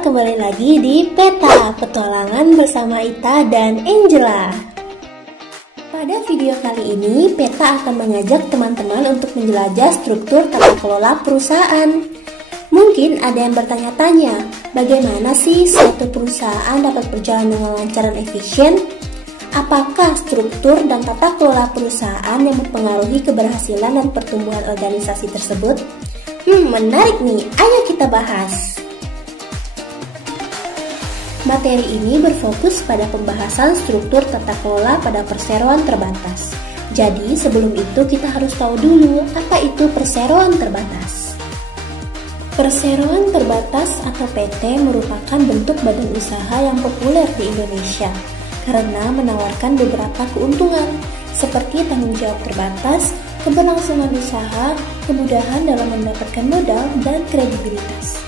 kembali lagi di Peta Petualangan bersama Ita dan Angela. Pada video kali ini, Peta akan mengajak teman-teman untuk menjelajah struktur tata kelola perusahaan. Mungkin ada yang bertanya-tanya, bagaimana sih suatu perusahaan dapat berjalan dengan lancar dan efisien? Apakah struktur dan tata kelola perusahaan yang mempengaruhi keberhasilan dan pertumbuhan organisasi tersebut? Menarik nih, ayo kita bahas. Materi ini berfokus pada pembahasan struktur tata kelola pada perseroan terbatas. Jadi sebelum itu kita harus tahu dulu apa itu perseroan terbatas. Perseroan terbatas atau PT merupakan bentuk badan usaha yang populer di Indonesia karena menawarkan beberapa keuntungan seperti tanggung jawab terbatas, keberlangsungan usaha, kemudahan dalam mendapatkan modal, dan kredibilitas.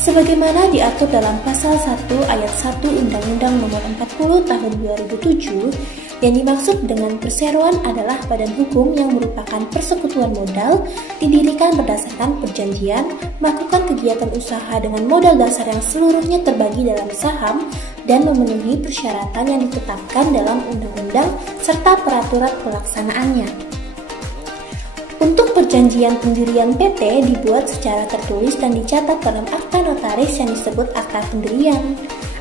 Sebagaimana diatur dalam Pasal 1 Ayat 1 Undang-Undang Nomor 40 Tahun 2007, yang dimaksud dengan perseroan adalah badan hukum yang merupakan persekutuan modal, didirikan berdasarkan perjanjian, melakukan kegiatan usaha dengan modal dasar yang seluruhnya terbagi dalam saham, dan memenuhi persyaratan yang ditetapkan dalam undang-undang serta peraturan pelaksanaannya. Untuk perjanjian pendirian PT dibuat secara tertulis dan dicatat dalam akta notaris yang disebut akta pendirian.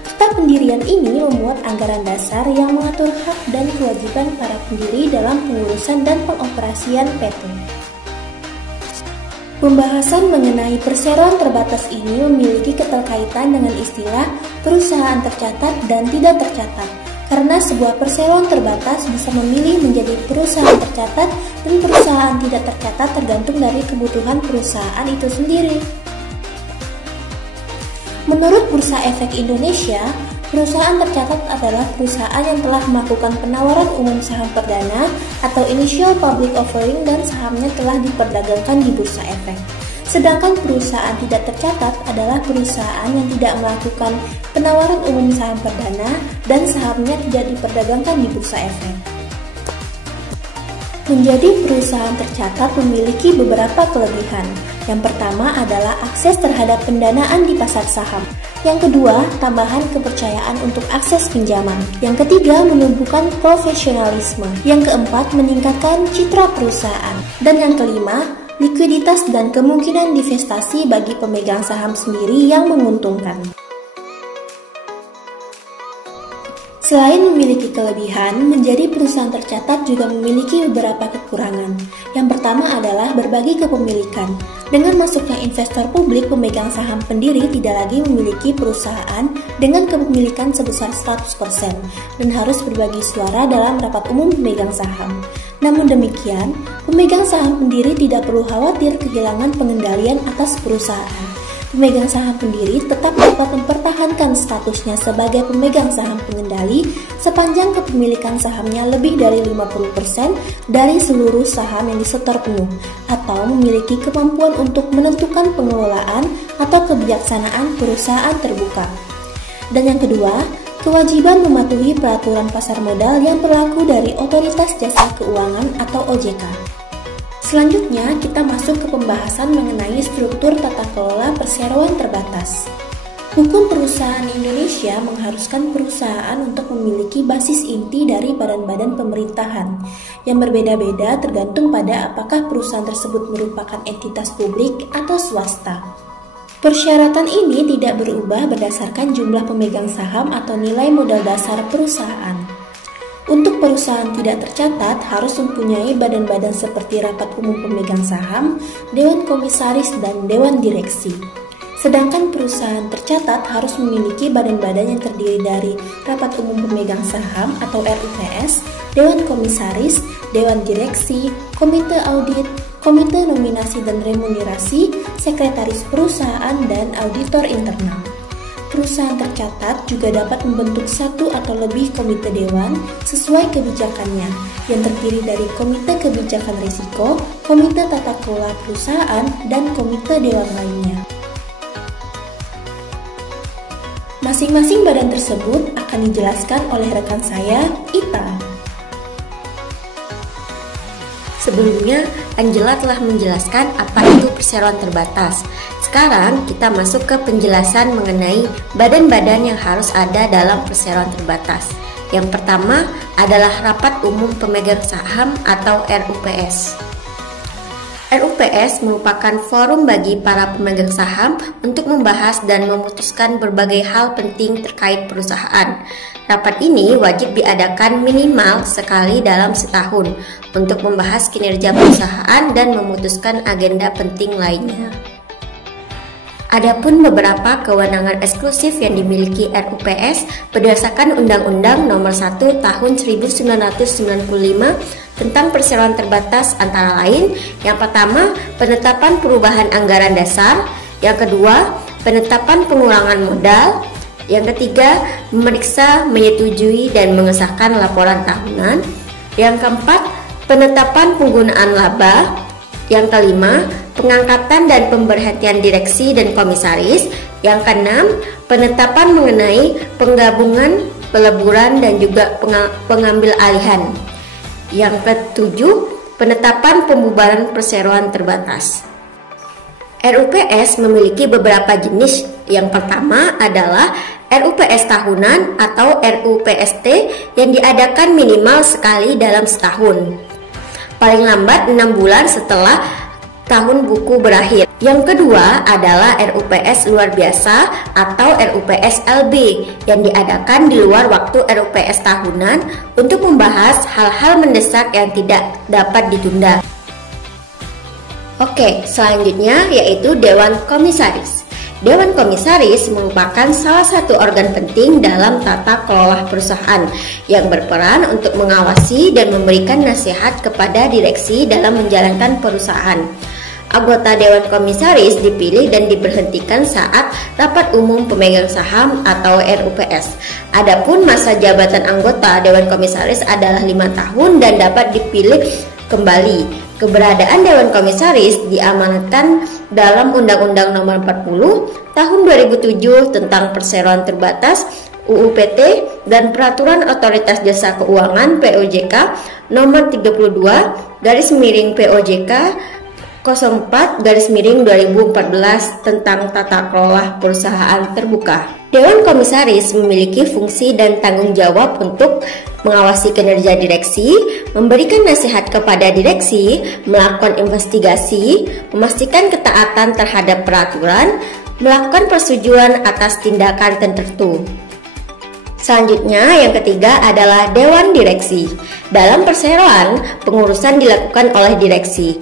Akta pendirian ini memuat anggaran dasar yang mengatur hak dan kewajiban para pendiri dalam pengurusan dan pengoperasian PT. Pembahasan mengenai perseroan terbatas ini memiliki keterkaitan dengan istilah perusahaan tercatat dan tidak tercatat. Karena sebuah perseroan terbatas bisa memilih menjadi perusahaan tercatat dan perusahaan tidak tercatat tergantung dari kebutuhan perusahaan itu sendiri. Menurut Bursa Efek Indonesia, perusahaan tercatat adalah perusahaan yang telah melakukan penawaran umum saham perdana atau initial public offering dan sahamnya telah diperdagangkan di Bursa Efek. Sedangkan perusahaan tidak tercatat adalah perusahaan yang tidak melakukan penawaran umum saham perdana dan sahamnya tidak diperdagangkan di Bursa Efek. Menjadi perusahaan tercatat memiliki beberapa kelebihan. Yang pertama adalah akses terhadap pendanaan di pasar saham. Yang kedua, tambahan kepercayaan untuk akses pinjaman. Yang ketiga, menumbuhkan profesionalisme. Yang keempat, meningkatkan citra perusahaan. Dan yang kelima, likuiditas dan kemungkinan divestasi bagi pemegang saham sendiri yang menguntungkan. Selain memiliki kelebihan, menjadi perusahaan tercatat juga memiliki beberapa kekurangan. Yang pertama adalah berbagi kepemilikan. Dengan masuknya investor publik, pemegang saham pendiri tidak lagi memiliki perusahaan dengan kepemilikan sebesar 100% dan harus berbagi suara dalam rapat umum pemegang saham. Namun demikian, pemegang saham pendiri tidak perlu khawatir kehilangan pengendalian atas perusahaan. Pemegang saham pendiri tetap dapat mempertahankan statusnya sebagai pemegang saham pengendali sepanjang kepemilikan sahamnya lebih dari 50% dari seluruh saham yang disetor penuh atau memiliki kemampuan untuk menentukan pengelolaan atau kebijaksanaan perusahaan terbuka. Dan yang kedua, kewajiban mematuhi peraturan pasar modal yang berlaku dari Otoritas Jasa Keuangan atau OJK. Selanjutnya, kita masuk ke pembahasan mengenai struktur tata kelola perseroan terbatas. Hukum perusahaan Indonesia mengharuskan perusahaan untuk memiliki basis inti dari badan-badan pemerintahan yang berbeda-beda tergantung pada apakah perusahaan tersebut merupakan entitas publik atau swasta. Persyaratan ini tidak berubah berdasarkan jumlah pemegang saham atau nilai modal dasar perusahaan. Untuk perusahaan tidak tercatat harus mempunyai badan-badan seperti rapat umum pemegang saham, dewan komisaris, dan dewan direksi. Sedangkan perusahaan tercatat harus memiliki badan-badan yang terdiri dari rapat umum pemegang saham atau RUPS, dewan komisaris, dewan direksi, komite audit, komite nominasi dan remunerasi, sekretaris perusahaan, dan auditor internal. Perusahaan tercatat juga dapat membentuk satu atau lebih komite dewan sesuai kebijakannya yang terdiri dari komite kebijakan risiko, komite tata kelola perusahaan, dan komite dewan lainnya. Masing-masing badan tersebut akan dijelaskan oleh rekan saya, Ita. Sebelumnya, Angela telah menjelaskan apa itu perseroan terbatas. Sekarang kita masuk ke penjelasan mengenai badan-badan yang harus ada dalam perseroan terbatas. Yang pertama adalah Rapat Umum Pemegang Saham atau RUPS. RUPS merupakan forum bagi para pemegang saham untuk membahas dan memutuskan berbagai hal penting terkait perusahaan. Rapat ini wajib diadakan minimal sekali dalam setahun untuk membahas kinerja perusahaan dan memutuskan agenda penting lainnya. Adapun beberapa kewenangan eksklusif yang dimiliki RUPS berdasarkan Undang-Undang Nomor 1 Tahun 1995 tentang perseroan terbatas antara lain, yang pertama, penetapan perubahan anggaran dasar, yang kedua, penetapan pengurangan modal, yang ketiga, memeriksa, menyetujui, dan mengesahkan laporan tahunan, yang keempat, penetapan penggunaan laba, yang kelima, pengangkatan dan pemberhentian direksi dan komisaris, yang keenam, penetapan mengenai penggabungan, peleburan, dan juga pengambil alihan. Yang ketujuh, penetapan pembubaran perseroan terbatas. RUPS memiliki beberapa jenis. Yang pertama adalah RUPS tahunan atau RUPST yang diadakan minimal sekali dalam setahun, paling lambat 6 bulan setelah tahun buku berakhir. Yang kedua adalah RUPS luar biasa atau RUPS LB yang diadakan di luar waktu RUPS tahunan untuk membahas hal-hal mendesak yang tidak dapat ditunda. Oke, selanjutnya yaitu Dewan Komisaris. Dewan Komisaris merupakan salah satu organ penting dalam tata kelola perusahaan yang berperan untuk mengawasi dan memberikan nasihat kepada direksi dalam menjalankan perusahaan. Anggota Dewan Komisaris dipilih dan diberhentikan saat Rapat Umum Pemegang Saham atau RUPS. Adapun masa jabatan anggota Dewan Komisaris adalah 5 tahun dan dapat dipilih kembali. Keberadaan Dewan Komisaris diamanatkan dalam Undang-Undang Nomor 40 Tahun 2007 tentang Perseroan Terbatas UU PT dan Peraturan Otoritas Jasa Keuangan POJK Nomor 32/POJK 04/2014 tentang tata kelola perusahaan terbuka. Dewan Komisaris memiliki fungsi dan tanggung jawab untuk mengawasi kinerja direksi, memberikan nasihat kepada direksi, melakukan investigasi, memastikan ketaatan terhadap peraturan, melakukan persetujuan atas tindakan tertentu. Selanjutnya, yang ketiga adalah Dewan Direksi. Dalam perseroan, pengurusan dilakukan oleh direksi.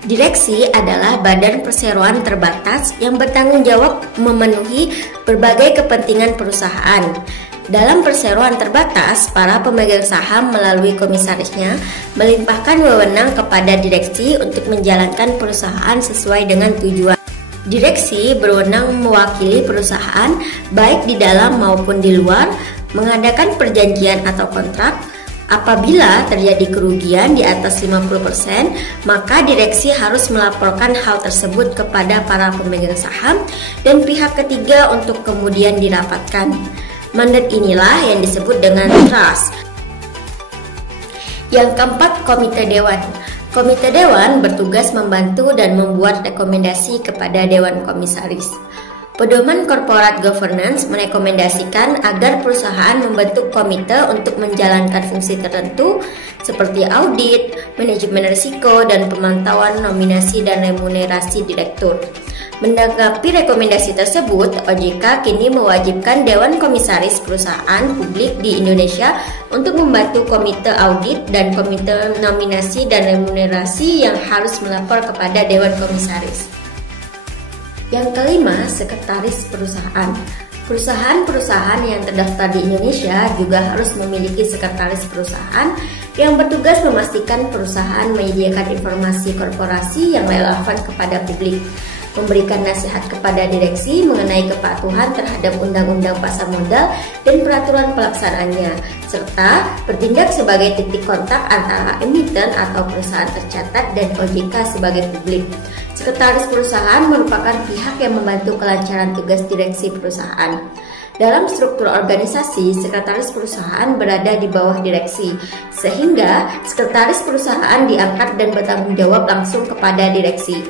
Direksi adalah badan perseroan terbatas yang bertanggung jawab memenuhi berbagai kepentingan perusahaan. Dalam perseroan terbatas, para pemegang saham melalui komisarisnya melimpahkan wewenang kepada direksi untuk menjalankan perusahaan sesuai dengan tujuan. Direksi berwenang mewakili perusahaan baik di dalam maupun di luar, mengadakan perjanjian atau kontrak. Apabila terjadi kerugian di atas 50%, maka direksi harus melaporkan hal tersebut kepada para pemegang saham dan pihak ketiga untuk kemudian dirapatkan. Mandat inilah yang disebut dengan trust. Yang keempat, Komite Dewan. Komite Dewan bertugas membantu dan membuat rekomendasi kepada Dewan Komisaris. Pedoman Corporate Governance merekomendasikan agar perusahaan membentuk komite untuk menjalankan fungsi tertentu seperti audit, manajemen risiko, dan pemantauan nominasi dan remunerasi direktur. Menanggapi rekomendasi tersebut, OJK kini mewajibkan Dewan Komisaris Perusahaan Publik di Indonesia untuk membantu komite audit dan komite nominasi dan remunerasi yang harus melapor kepada Dewan Komisaris. Yang kelima, Sekretaris Perusahaan. Perusahaan-perusahaan yang terdaftar di Indonesia juga harus memiliki sekretaris perusahaan yang bertugas memastikan perusahaan menyediakan informasi korporasi yang relevan kepada publik, memberikan nasihat kepada direksi mengenai kepatuhan terhadap undang-undang pasar modal dan peraturan pelaksanaannya, serta bertindak sebagai titik kontak antara emiten atau perusahaan tercatat dan OJK sebagai publik. Sekretaris perusahaan merupakan pihak yang membantu kelancaran tugas direksi perusahaan. Dalam struktur organisasi, sekretaris perusahaan berada di bawah direksi, sehingga sekretaris perusahaan diangkat dan bertanggung jawab langsung kepada direksi.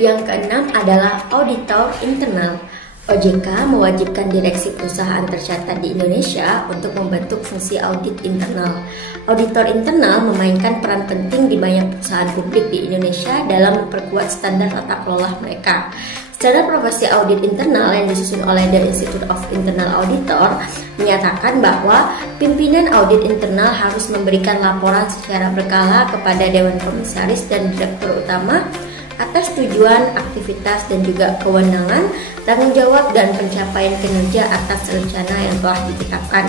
Yang keenam adalah auditor internal. OJK mewajibkan direksi perusahaan tercatat di Indonesia untuk membentuk fungsi audit internal. Auditor internal memainkan peran penting di banyak perusahaan publik di Indonesia dalam memperkuat standar tata kelola mereka. Standar profesi audit internal yang disusun oleh The Institute of Internal Auditor menyatakan bahwa pimpinan audit internal harus memberikan laporan secara berkala kepada Dewan Komisaris dan Direktur Utama atas tujuan, aktivitas, dan juga kewenangan, tanggung jawab, dan pencapaian kinerja atas rencana yang telah ditetapkan.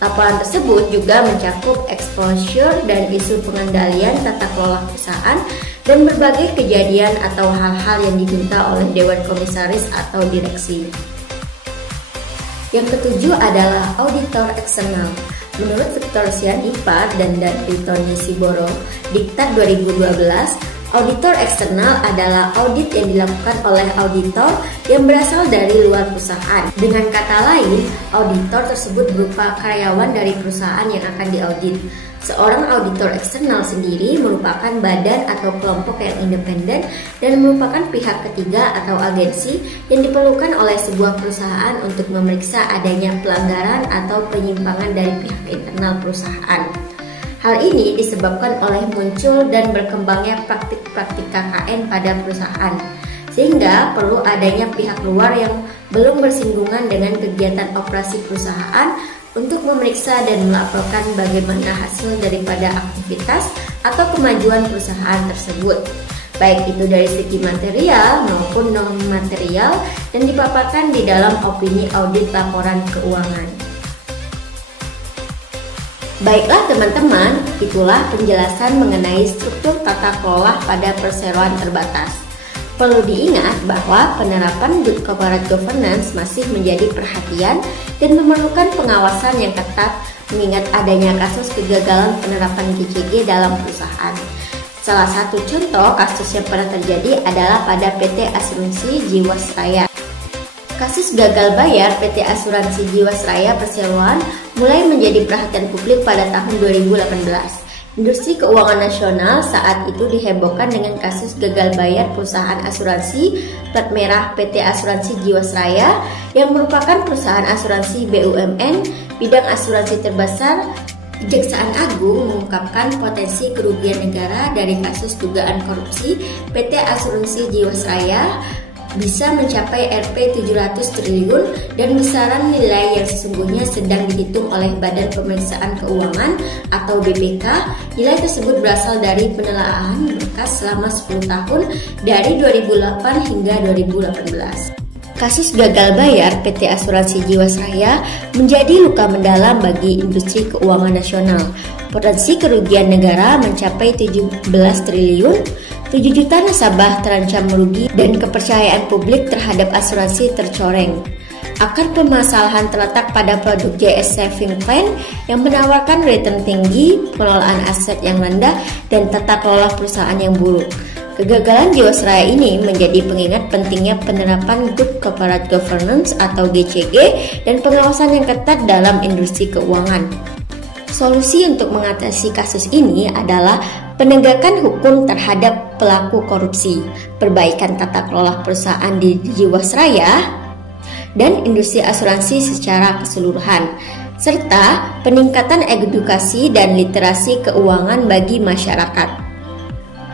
Laporan tersebut juga mencakup exposure dan isu pengendalian tata kelola perusahaan dan berbagai kejadian atau hal-hal yang diminta oleh Dewan Komisaris atau direksi. Yang ketujuh adalah auditor eksternal. Menurut Victor Sianipar dan Tony Siboro, Diktat 2012, auditor eksternal adalah audit yang dilakukan oleh auditor yang berasal dari luar perusahaan. Dengan kata lain, auditor tersebut berupa karyawan dari perusahaan yang akan diaudit. Seorang auditor eksternal sendiri merupakan badan atau kelompok yang independen dan merupakan pihak ketiga atau agensi yang diperlukan oleh sebuah perusahaan untuk memeriksa adanya pelanggaran atau penyimpangan dari pihak internal perusahaan. Hal ini disebabkan oleh muncul dan berkembangnya praktik-praktik KKN pada perusahaan, sehingga perlu adanya pihak luar yang belum bersinggungan dengan kegiatan operasi perusahaan untuk memeriksa dan melaporkan bagaimana hasil daripada aktivitas atau kemajuan perusahaan tersebut, baik itu dari segi material maupun non-material, dan dipaparkan di dalam opini audit laporan keuangan. Baiklah teman-teman, itulah penjelasan mengenai struktur tata kelola pada perseroan terbatas. Perlu diingat bahwa penerapan Good Corporate Governance masih menjadi perhatian dan memerlukan pengawasan yang ketat mengingat adanya kasus kegagalan penerapan GCG dalam perusahaan. Salah satu contoh kasus yang pernah terjadi adalah pada PT Asuransi Jiwasraya. Kasus gagal bayar PT Asuransi Jiwasraya Perseroan mulai menjadi perhatian publik pada tahun 2018. Industri keuangan nasional saat itu dihebohkan dengan kasus gagal bayar perusahaan asuransi plat merah PT Asuransi Jiwasraya yang merupakan perusahaan asuransi BUMN bidang asuransi terbesar. Kejaksaan Agung mengungkapkan potensi kerugian negara dari kasus dugaan korupsi PT Asuransi Jiwasraya bisa mencapai Rp 700 triliun dan besaran nilai yang sesungguhnya sedang dihitung oleh Badan Pemeriksaan Keuangan atau BPK. Nilai tersebut berasal dari penelaahan berkas selama 10 tahun dari 2008 hingga 2018. Kasus gagal bayar PT Asuransi Jiwasraya menjadi luka mendalam bagi industri keuangan nasional. Potensi kerugian negara mencapai 17 triliun, 7 juta nasabah terancam merugi, dan kepercayaan publik terhadap asuransi tercoreng. Akar permasalahan terletak pada produk JS Saving Plan yang menawarkan return tinggi, pengelolaan aset yang rendah, dan tata kelola perusahaan yang buruk. Kegagalan Jiwasraya ini menjadi pengingat pentingnya penerapan Good Corporate Governance atau GCG dan pengawasan yang ketat dalam industri keuangan. Solusi untuk mengatasi kasus ini adalah penegakan hukum terhadap pelaku korupsi, perbaikan tata kelola perusahaan di Jiwasraya, dan industri asuransi secara keseluruhan, serta peningkatan edukasi dan literasi keuangan bagi masyarakat.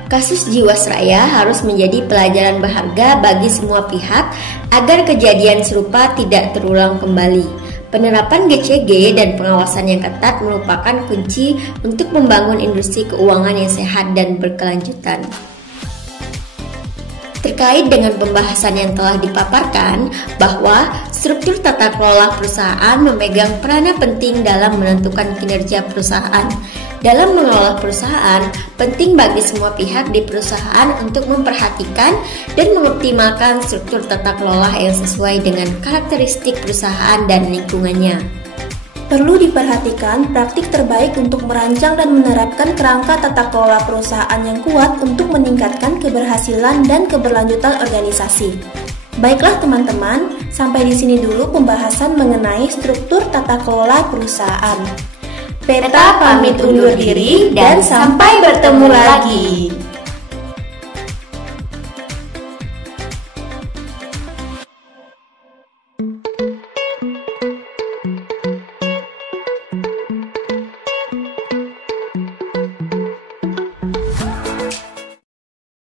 Kasus Jiwasraya harus menjadi pelajaran berharga bagi semua pihak agar kejadian serupa tidak terulang kembali. Penerapan GCG dan pengawasan yang ketat merupakan kunci untuk membangun industri keuangan yang sehat dan berkelanjutan. Terkait dengan pembahasan yang telah dipaparkan, bahwa struktur tata kelola perusahaan memegang peranan penting dalam menentukan kinerja perusahaan. Dalam mengelola perusahaan, penting bagi semua pihak di perusahaan untuk memperhatikan dan mengoptimalkan struktur tata kelola yang sesuai dengan karakteristik perusahaan dan lingkungannya. Perlu diperhatikan praktik terbaik untuk merancang dan menerapkan kerangka tata kelola perusahaan yang kuat untuk meningkatkan keberhasilan dan keberlanjutan organisasi. Baiklah teman-teman, sampai di sini dulu pembahasan mengenai struktur tata kelola perusahaan. Peta pamit undur diri dan sampai bertemu lagi.